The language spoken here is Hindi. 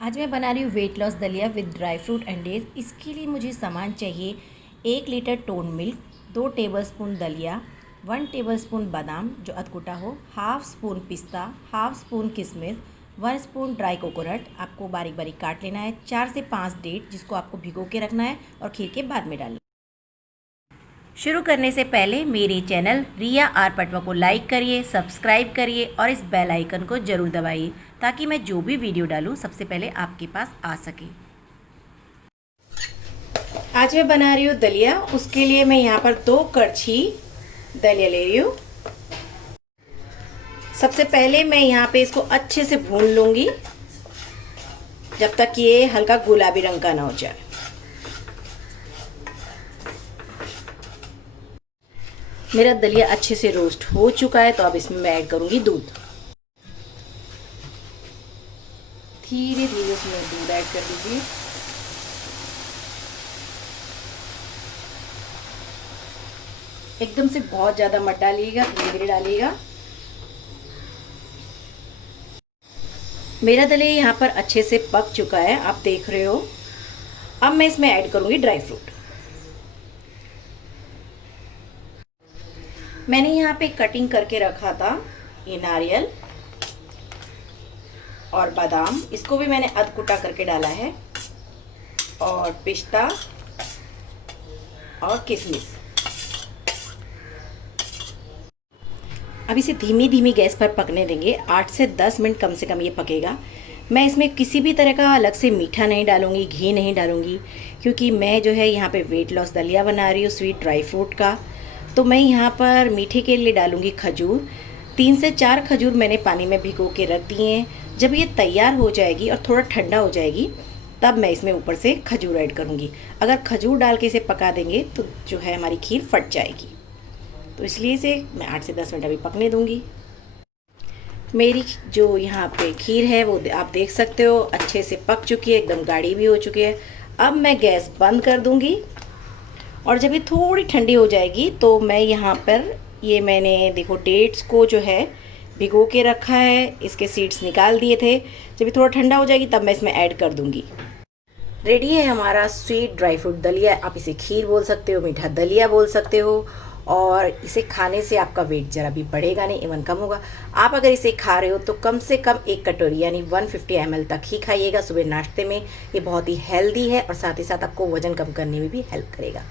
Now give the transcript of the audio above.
आज मैं बना रही हूँ वेट लॉस दलिया with dry fruit and days. इसके लिए मुझे सामान चाहिए 1 लीटर टोन मिल्क, 2 टेबलस्पून दलिया, 1 टेबलस्पून बादाम जो अधकुटा हो, हाफ स्पून पिस्ता, हाफ स्पून किशमिश, 1 स्पून ड्राई कोकोनट आपको बारीक बारीक काट लेना है, 4 से 5 डेट जिसको आपको भिगो के रखना है और खीर के बाद में डालना। शुरू करने से पहले मेरे चैनल रिया आर पटवा को लाइक करिए, सब्सक्राइब करिए और इस बेल आइकन को ज़रूर दबाइए ताकि मैं जो भी वीडियो डालूं सबसे पहले आपके पास आ सके। आज मैं बना रही हूँ दलिया। उसके लिए मैं यहाँ पर 2 कड़छी दलिया ले रही हूँ। सबसे पहले मैं यहाँ पे इसको अच्छे से भून लूँगी जब तक ये हल्का गुलाबी रंग का ना हो जाए। मेरा दलिया अच्छे से रोस्ट हो चुका है तो अब इसमें मैं ऐड करूँगी दूध। धीरे धीरे उसमें दूध ऐड कर दीजिए। एकदम से बहुत ज़्यादा मत डालिएगा, धीरे धीरे डालिएगा। मेरा दलिया यहाँ पर अच्छे से पक चुका है, आप देख रहे हो। अब मैं इसमें ऐड करूँगी ड्राई फ्रूट। मैंने यहाँ पे कटिंग करके रखा था ये नारियल और बादाम, इसको भी मैंने अधकुटा करके डाला है, और पिस्ता और किशमिश। अब इसे धीमी धीमी गैस पर पकने देंगे। 8 से 10 मिनट कम से कम ये पकेगा। मैं इसमें किसी भी तरह का अलग से मीठा नहीं डालूंगी, घी नहीं डालूंगी, क्योंकि मैं जो है यहाँ पे वेट लॉस दलिया बना रही हूँ स्वीट ड्राई फ्रूट का। तो मैं यहाँ पर मीठे के लिए डालूंगी खजूर। 3 से 4 खजूर मैंने पानी में भिगो के रख दिए हैं। जब ये तैयार हो जाएगी और थोड़ा ठंडा हो जाएगी तब मैं इसमें ऊपर से खजूर ऐड करूँगी। अगर खजूर डाल के इसे पका देंगे तो जो है हमारी खीर फट जाएगी। तो इसलिए इसे मैं 8 से 10 मिनट अभी पकने दूंगी। मेरी जो यहाँ पे खीर है वो आप देख सकते हो अच्छे से पक चुकी है, एकदम गाढ़ी भी हो चुकी है। अब मैं गैस बंद कर दूंगी और जब ये थोड़ी ठंडी हो जाएगी तो मैं यहाँ पर ये मैंने देखो डेट्स को जो है भिगो के रखा है, इसके सीड्स निकाल दिए थे। जब ये थोड़ा ठंडा हो जाएगी तब मैं इसमें ऐड कर दूंगी। रेडी है हमारा स्वीट ड्राई फ्रूट दलिया। आप इसे खीर बोल सकते हो, मीठा दलिया बोल सकते हो, और इसे खाने से आपका वेट ज़रा भी बढ़ेगा नहीं, इवन कम होगा। आप अगर इसे खा रहे हो तो कम से कम 1 कटोरी यानी 150 ml तक ही खाइएगा सुबह नाश्ते में। ये बहुत ही हेल्दी है और साथ ही साथ आपको वजन कम करने में भी हेल्प करेगा।